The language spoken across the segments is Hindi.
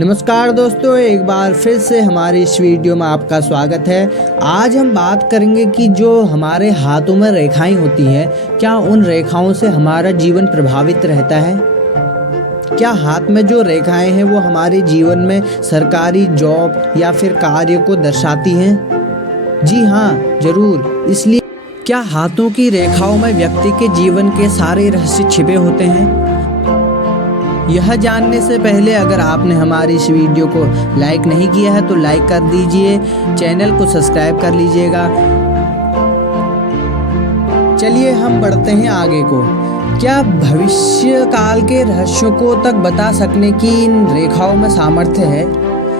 नमस्कार दोस्तों, एक बार फिर से हमारी इस वीडियो में आपका स्वागत है। आज हम बात करेंगे कि जो हमारे हाथों में रेखाएं होती हैं, क्या उन रेखाओं से हमारा जीवन प्रभावित रहता है। क्या हाथ में जो रेखाएं हैं वो हमारे जीवन में सरकारी जॉब या फिर कार्य को दर्शाती हैं? जी हाँ, ज़रूर। इसलिए क्या हाथों की रेखाओं में व्यक्ति के जीवन के सारे रहस्य छिपे होते हैं? यह जानने से पहले अगर आपने हमारी इस वीडियो को लाइक नहीं किया है तो लाइक कर दीजिए, चैनल को सब्सक्राइब कर लीजिएगा। चलिए हम बढ़ते हैं आगे को। क्या भविष्य काल के रहस्यों को तक बता सकने की इन रेखाओं में सामर्थ्य है?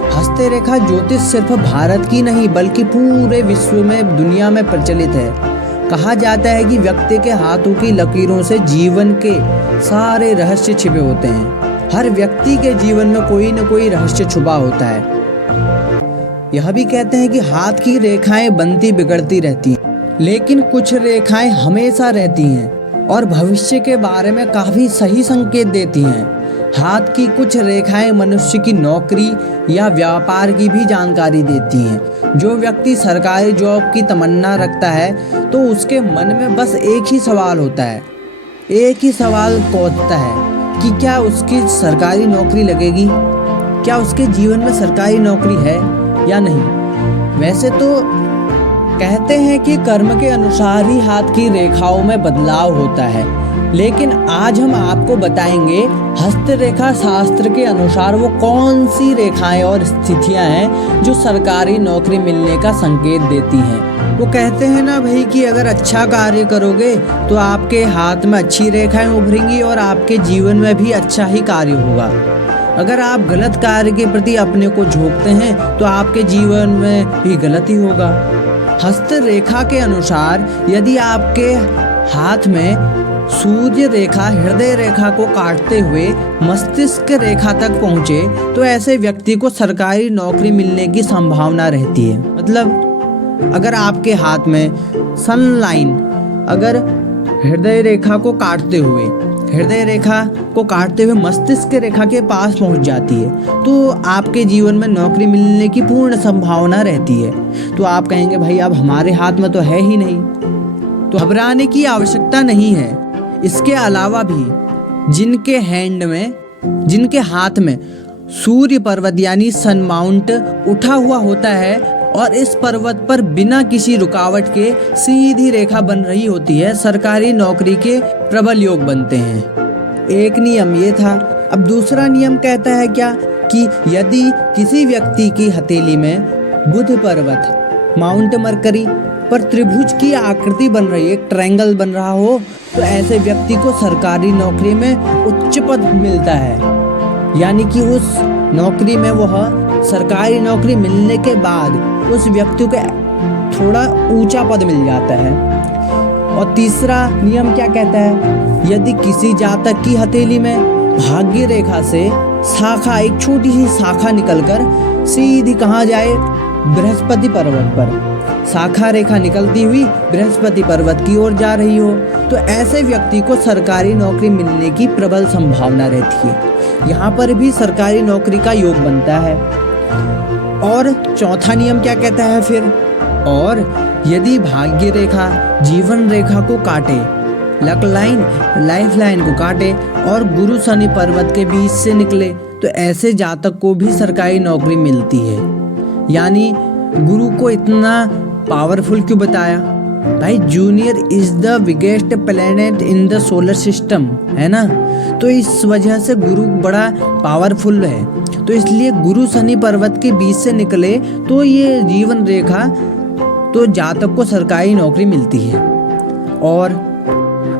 हस्त रेखा ज्योतिष सिर्फ भारत की नहीं बल्कि पूरे विश्व में, दुनिया में प्रचलित है। कहा जाता है कि व्यक्ति के हाथों की लकीरों से जीवन के सारे रहस्य छिपे होते हैं। हर व्यक्ति के जीवन में कोई न कोई रहस्य छुपा होता है। यह भी कहते हैं कि हाथ की रेखाएं बनती बिगड़ती रहती हैं, लेकिन कुछ रेखाएं हमेशा रहती हैं और भविष्य के बारे में काफी सही संकेत देती हैं। हाथ की कुछ रेखाएं मनुष्य की नौकरी या व्यापार की भी जानकारी देती हैं। जो व्यक्ति सरकारी जॉब की तमन्ना रखता है तो उसके मन में बस एक ही सवाल होता है, एक ही सवाल कौंधता है कि क्या उसकी सरकारी नौकरी लगेगी, क्या उसके जीवन में सरकारी नौकरी है या नहीं। वैसे तो कहते हैं कि कर्म के अनुसार ही हाथ की रेखाओं में बदलाव होता है, लेकिन आज हम आपको बताएंगे हस्तरेखा शास्त्र के अनुसार वो कौन सी रेखाएं और स्थितियां हैं जो सरकारी नौकरी मिलने का संकेत देती हैं। वो कहते हैं ना भाई कि अगर अच्छा कार्य करोगे तो आपके हाथ में अच्छी रेखाएं उभरेंगी और आपके जीवन में भी अच्छा ही कार्य होगा। अगर आप गलत कार्य के प्रति अपने को झोंकते हैं तो आपके जीवन में भी गलत ही होगा। हस्त रेखा के अनुसार यदि आपके हाथ में सूर्य रेखा हृदय रेखा को काटते हुए मस्तिष्क रेखा तक पहुँचे तो ऐसे व्यक्ति को सरकारी नौकरी मिलने की संभावना रहती है। मतलब अगर आपके हाथ में सन लाइन अगर हृदय रेखा को काटते हुए मस्तिष्क रेखा के पास पहुंच जाती है तो आपके जीवन में नौकरी मिलने की पूर्ण संभावना रहती है। तो आप कहेंगे भाई अब हमारे हाथ में तो है ही नहीं, तो घबराने की आवश्यकता नहीं है। इसके अलावा भी जिनके हाथ में सूर्य पर्वत यानी सन माउंट उठा हुआ होता है और इस पर्वत पर बिना किसी रुकावट के सीधी रेखा बन रही होती है, सरकारी नौकरी के प्रबल योग बनते हैं। एक नियम ये था। अब दूसरा नियम कहता है क्या कि यदि किसी व्यक्ति की हथेली में बुध पर्वत माउंट मरकरी पर त्रिभुज की आकृति बन रही है, एक ट्रायंगल बन रहा हो, तो ऐसे व्यक्ति को सरकारी नौकरी में उच्च पद मिलता है। यानी कि उस नौकरी में वह सरकारी नौकरी मिलने के बाद उस व्यक्ति को थोड़ा ऊंचा पद मिल जाता है। और तीसरा नियम क्या कहता है, यदि किसी जातक की हथेली में भाग्य रेखा से शाखा, एक छोटी सी शाखा निकलकर सीधी कहाँ जाए, बृहस्पति पर्वत पर शाखा रेखा निकलती हुई बृहस्पति पर्वत की ओर जा रही हो, तो ऐसे व्यक्ति को सरकारी नौकरी मिलने की प्रबल संभावना रहती है। यहाँ पर भी सरकारी नौकरी का योग बनता है। और चौथा नियम क्या कहता है फिर, और यदि भाग्य रेखा जीवन रेखा को काटे, लक लाइन लाइफ लाइन को काटे और गुरु शनि पर्वत के बीच से निकले तो ऐसे जातक को भी सरकारी नौकरी मिलती है। यानी गुरु को इतना पावरफुल क्यों बताया भाई? Junior is the biggest planet in the solar system, है ना। तो इस वजह से गुरु बड़ा पावरफुल है, तो इसलिए गुरु शनि पर्वत के बीच से निकले तो ये जीवन रेखा, तो जातक को सरकारी नौकरी मिलती है। और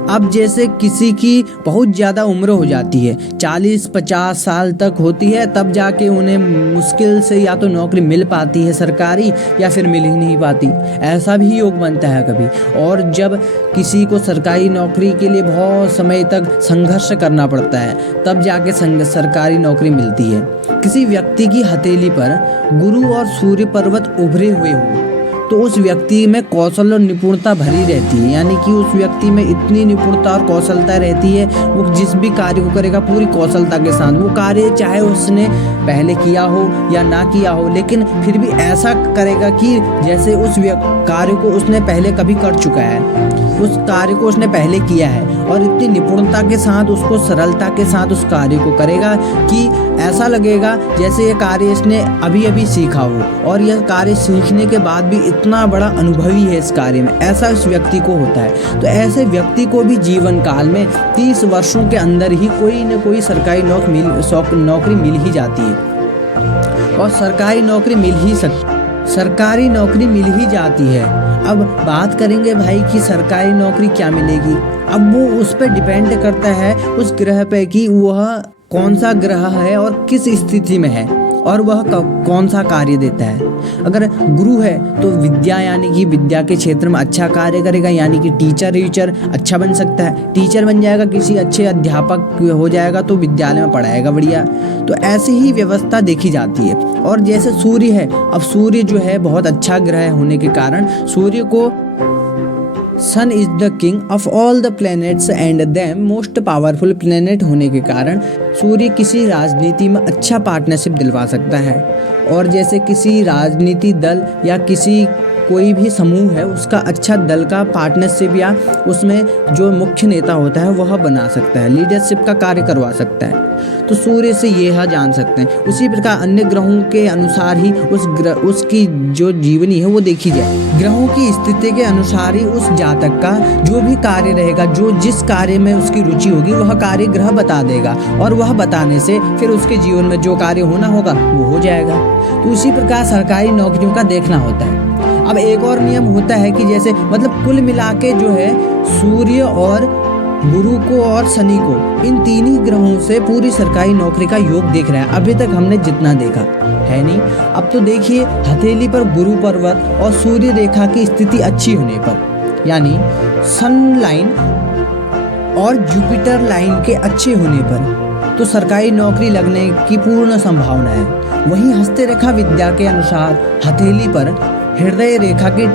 अब जैसे किसी की बहुत ज़्यादा उम्र हो जाती है, 40-50 साल तक होती है, तब जाके उन्हें मुश्किल से या तो नौकरी मिल पाती है सरकारी या फिर मिल ही नहीं पाती, ऐसा भी योग बनता है कभी। और जब किसी को सरकारी नौकरी के लिए बहुत समय तक संघर्ष करना पड़ता है तब जाके सरकारी नौकरी मिलती है। किसी व्यक्ति की हथेली पर गुरु और सूर्य पर्वत उभरे हुए हो तो उस व्यक्ति में कौशल और निपुणता भरी रहती है, यानी कि उस व्यक्ति में इतनी निपुणता और कौशलता रहती है, वो जिस भी कार्य को करेगा पूरी कौशलता के साथ। वो कार्य चाहे उसने पहले किया हो या ना किया हो, लेकिन फिर भी ऐसा करेगा कि जैसे उस कार्य को उसने पहले कभी कर चुका है, उस कार्य को उसने पहले किया है, और इतनी निपुणता के साथ उसको सरलता के साथ उस कार्य को करेगा कि ऐसा लगेगा जैसे ये कार्य इसने अभी अभी सीखा हो, और यह कार्य सीखने के बाद भी इतना बड़ा अनुभवी है इस कार्य में, ऐसा उस व्यक्ति को होता है। तो ऐसे व्यक्ति को भी जीवन काल में 30 वर्षों के अंदर ही कोई न कोई सरकारी नौकरी मिल ही जाती है, और सरकारी नौकरी मिल ही जाती है। अब बात करेंगे भाई कि सरकारी नौकरी क्या मिलेगी। अब वो उस पर डिपेंड करता है उस ग्रह पे कि वह कौन सा ग्रह है और किस स्थिति में है, और वह कौन सा कार्य देता है। अगर गुरु है तो विद्या, यानी कि विद्या के क्षेत्र में अच्छा कार्य करेगा, यानी कि टीचर अच्छा बन सकता है, टीचर बन जाएगा, किसी अच्छे अध्यापक हो जाएगा तो विद्यालय में पढ़ाएगा बढ़िया। तो ऐसी ही व्यवस्था देखी जाती है। और जैसे सूर्य है, अब सूर्य जो है बहुत अच्छा ग्रह होने के कारण सूर्य को sun is the king of all the planets and the most powerful planet होने के कारण सूर्य किसी राजनीति में अच्छा पार्टनरशिप दिलवा सकता है। और जैसे किसी राजनीति दल या किसी कोई भी समूह है उसका अच्छा दल का पार्टनरशिप या उसमें जो मुख्य नेता होता है वह बना सकता है, लीडरशिप का कार्य करवा सकता है। तो सूर्य से यह जान सकते हैं। उसी प्रकार अन्य ग्रहों के अनुसार ही उसकी जो जीवनी है वो देखी जाए। ग्रहों की स्थिति के अनुसार ही उस जातक का जो भी कार्य रहेगा, जो जिस कार्य में उसकी रुचि होगी वह कार्य ग्रह बता देगा, और वह बताने से फिर उसके जीवन में जो कार्य होना होगा वो हो जाएगा। तो उसी प्रकार सरकारी नौकरियों का देखना होता है। अब एक और नियम होता है कि जैसे मतलब कुल मिला के जो है सूर्य और गुरु को और शनि को, इन तीन ही ग्रहों से पूरी सरकारी नौकरी का योग देख रहा है। अभी तक हमने जितना देखा है नहीं। अब तो देखिए हथेली पर गुरु पर्वत और सूर्य रेखा की स्थिति अच्छी होने पर, यानी सन लाइन और जुपिटर लाइन के अच्छे होने पर तो सरकारी नौकरी लगने की पूर्ण संभावना है। वहीं हस्ते रेखा विद्या के अनुसार हथेली पर हृदय रेखा के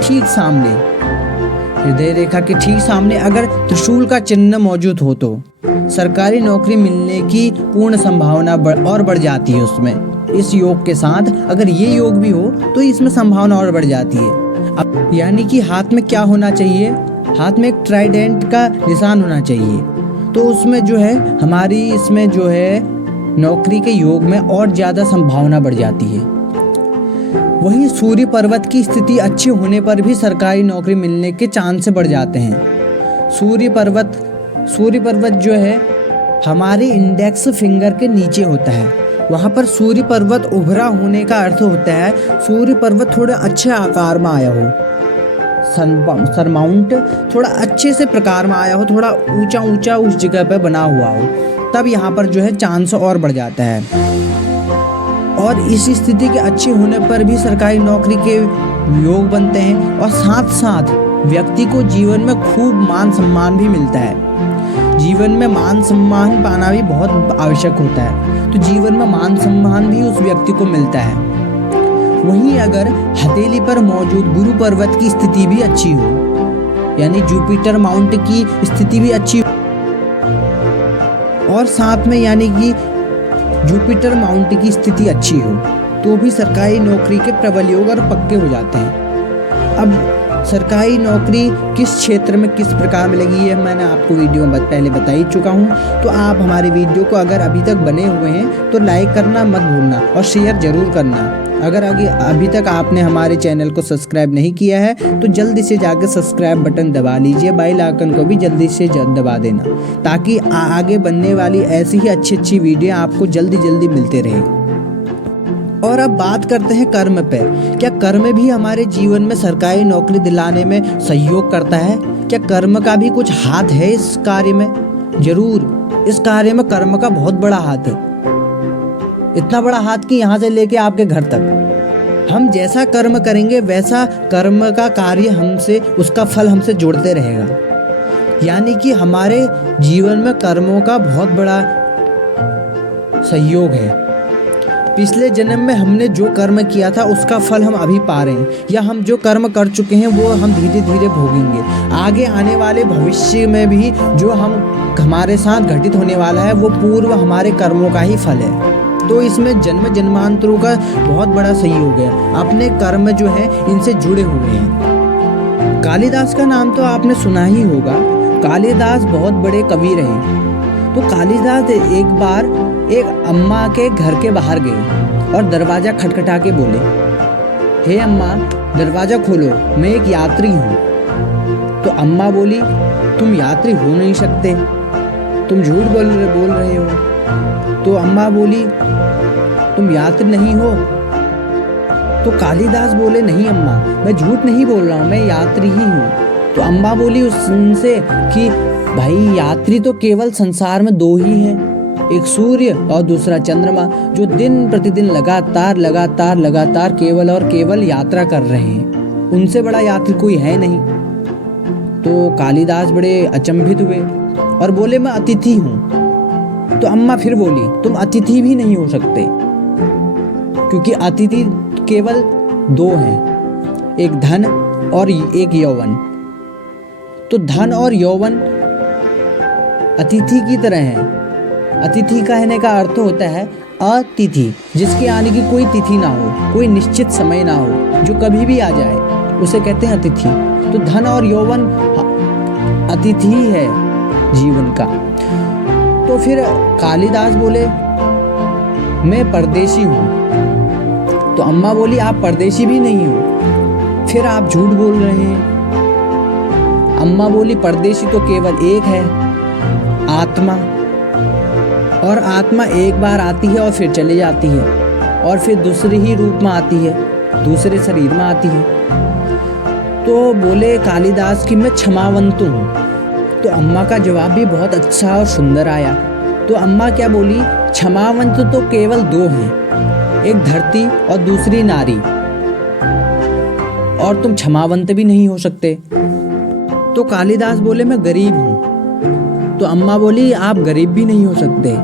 ठीक सामने अगर त्रिशूल का चिन्ह मौजूद हो तो सरकारी नौकरी मिलने की पूर्ण संभावना और बढ़ जाती है उसमें। इस योग के साथ अगर ये योग भी हो तो इसमें संभावना और बढ़ जाती है। अब यानी कि हाथ में क्या होना चाहिए, हाथ में एक ट्राइडेंट का निशान होना चाहिए। तो उसमें जो है हमारी इसमें जो है नौकरी के योग में और ज़्यादा संभावना बढ़ जाती है। वहीं सूर्य पर्वत की स्थिति अच्छी होने पर भी सरकारी नौकरी मिलने के चांस बढ़ जाते हैं। सूर्य पर्वत जो है हमारे इंडेक्स फिंगर के नीचे होता है। वहाँ पर सूर्य पर्वत उभरा होने का अर्थ होता है सूर्य पर्वत थोड़े अच्छे आकार में आया हो, सरमाउंट थोड़ा अच्छे से प्रकार में आया हो, थोड़ा ऊंचा उस जगह पर बना हुआ हो, तब यहाँ पर जो है चांस और बढ़ जाता है। और इस स्थिति के अच्छे होने पर भी सरकारी नौकरी के योग बनते हैं, और साथ साथ व्यक्ति को जीवन में खूब मान सम्मान भी मिलता है। जीवन में मान सम्मान पाना भी बहुत आवश्यक होता है, तो जीवन में मान सम्मान भी उस व्यक्ति को मिलता है। वहीं अगर हथेली पर मौजूद गुरु पर्वत की स्थिति भी अच्छी हो, यानी जुपिटर माउंट की स्थिति भी अच्छी हो, और साथ में यानी कि जुपिटर माउंट की स्थिति अच्छी हो, तो भी सरकारी नौकरी के प्रबल योग और पक्के हो जाते हैं। अब सरकारी नौकरी किस क्षेत्र में किस प्रकार मिलेगी ये मैंने आपको वीडियो में पहले बता ही चुका हूँ। तो आप हमारे वीडियो को अगर अभी तक बने हुए हैं तो लाइक करना मत भूलना और शेयर ज़रूर करना। अगर अभी तक आपने हमारे चैनल को सब्सक्राइब नहीं किया है तो जल्दी से जाकर सब्सक्राइब बटन दबा लीजिए, बेल आइकन को भी जल्दी से दबा देना, ताकि आगे बनने वाली ऐसी ही अच्छी वीडियो आपको जल्दी मिलते रहे। और अब बात करते हैं कर्म पे। क्या कर्म भी हमारे जीवन में सरकारी नौकरी दिलाने में सहयोग करता है? क्या कर्म का भी कुछ हाथ है इस कार्य में? जरूर, इस कार्य में कर्म का बहुत बड़ा हाथ है। इतना बड़ा हाथ कि यहाँ से लेके आपके घर तक हम जैसा कर्म करेंगे वैसा कर्म का कार्य हमसे, उसका फल हमसे जुड़ते रहेगा। यानी कि हमारे जीवन में कर्मों का बहुत बड़ा सहयोग है। पिछले जन्म में हमने जो कर्म किया था उसका फल हम अभी पा रहे हैं, या हम जो कर्म कर चुके हैं वो हम धीरे धीरे भोगेंगे। आगे आने वाले भविष्य में भी जो हमारे साथ घटित होने वाला है वो पूर्व हमारे कर्मों का ही फल है। तो इसमें जन्म जन्मांतरों का बहुत बड़ा सहयोग है। अपने कर्म जो है इनसे जुड़े हुए हैं। कालिदास का नाम तो आपने सुना ही होगा। कालिदास बहुत बड़े कवि रहे। तो कालिदास एक बार एक अम्मा के घर के बाहर गए और दरवाज़ा खटखटा के बोले, हे अम्मा दरवाज़ा खोलो, मैं एक यात्री हूँ। तो अम्मा बोली, तुम यात्री हो नहीं सकते, तुम झूठ बोल रहे हो। तो अम्मा बोली, तुम यात्री नहीं हो। तो कालिदास बोले, नहीं अम्मा, मैं झूठ नहीं बोल रहा हूँ, मैं यात्री ही हूँ। तो अम्मा बोली उनसे कि भाई यात्री तो केवल संसार में दो ही हैं, एक सूर्य और दूसरा चंद्रमा, जो दिन प्रतिदिन लगातार केवल और केवल यात्रा कर रहे हैं। उनसे बड़ा यात्री कोई है नहीं। तो कालिदास बड़े अचंभित हुए और बोले, मैं अतिथि हूँ। तो अम्मा फिर बोली, तुम अतिथि भी नहीं हो सकते, क्योंकि अतिथि केवल दो हैं, एक धन और एक यौवन। तो धन और यौवन अतिथि की तरह है। अतिथि कहने का अर्थ होता है अतिथि, जिसके आने की कोई तिथि ना हो, कोई निश्चित समय ना हो, जो कभी भी आ जाए, उसे कहते हैं अतिथि। तो धन और यौवन अतिथि है जीवन का। तो फिर कालिदास बोले, मैं परदेशी हूँ। तो अम्मा बोली, आप परदेशी भी नहीं हो, फिर आप झूठ बोल रहे हैं। अम्मा बोली, परदेशी तो केवल एक है, आत्मा। और आत्मा एक बार आती है और फिर चली जाती है, और फिर दूसरे ही रूप में आती है, दूसरे शरीर में आती है। तो बोले कालिदास कि मैं क्षमावंत हूँ। तो अम्मा का जवाब भी बहुत अच्छा और सुंदर आया। तो अम्मा क्या बोली, क्षमावंत तो केवल दो हैं, एक धरती और दूसरी नारी, और तुम क्षमावंत भी नहीं हो सकते। तो कालिदास बोले, मैं गरीब हूँ। तो अम्मा बोली, आप गरीब भी नहीं हो सकते,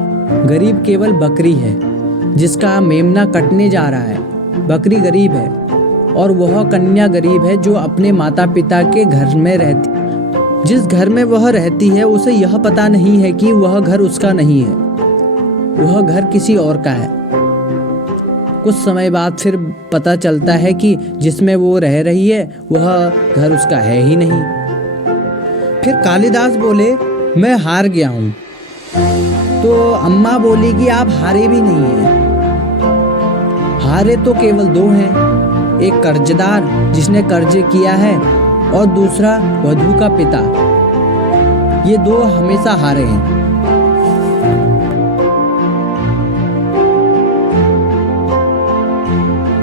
गरीब केवल बकरी है जिसका मेमना कटने जा रहा है। बकरी गरीब है, और वह कन्या गरीब है जो अपने माता पिता के घर में रहती। जिस घर में वह रहती है उसे यह पता नहीं है कि वह घर उसका नहीं है, वह घर किसी और का है। कुछ समय बाद फिर पता चलता है कि जिसमें वो रह रही है वह घर उसका है ही नहीं। फिर कालिदास बोले, मैं हार गया हूँ। तो अम्मा बोली कि आप हारे भी नहीं हैं, हारे तो केवल दो हैं, एक कर्जदार जिसने कर्ज किया है और दूसरा वधू का पिता। ये दो हमेशा हारे हैं।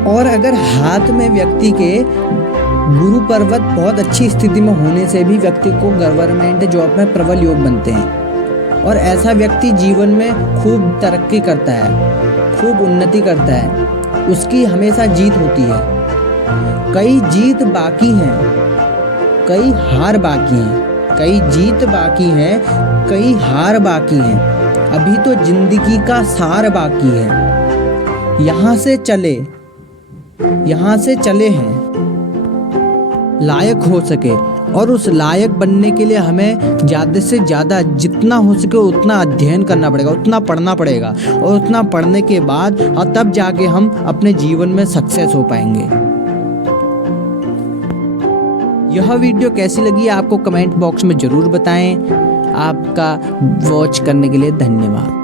और अगर हाथ में व्यक्ति के गुरु पर्वत बहुत अच्छी स्थिति में होने से भी व्यक्ति को गवर्नमेंट जॉब में प्रबल योग बनते हैं, और ऐसा व्यक्ति जीवन में खूब तरक्की करता है, खूब उन्नति करता है, उसकी हमेशा जीत होती है। कई जीत बाकी हैं, कई हार बाकी हैं, कई जीत बाकी हैं, कई हार बाकी हैं, अभी तो जिंदगी का सार बाकी है। यहाँ से चले हैं लायक हो सके, और उस लायक बनने के लिए हमें ज़्यादा से ज़्यादा जितना हो सके उतना अध्ययन करना पड़ेगा, उतना पढ़ना पड़ेगा, और उतना पढ़ने के बाद और तब जाके हम अपने जीवन में सक्सेस हो पाएंगे। यह वीडियो कैसी लगी आपको कमेंट बॉक्स में ज़रूर बताएं। आपका वॉच करने के लिए धन्यवाद।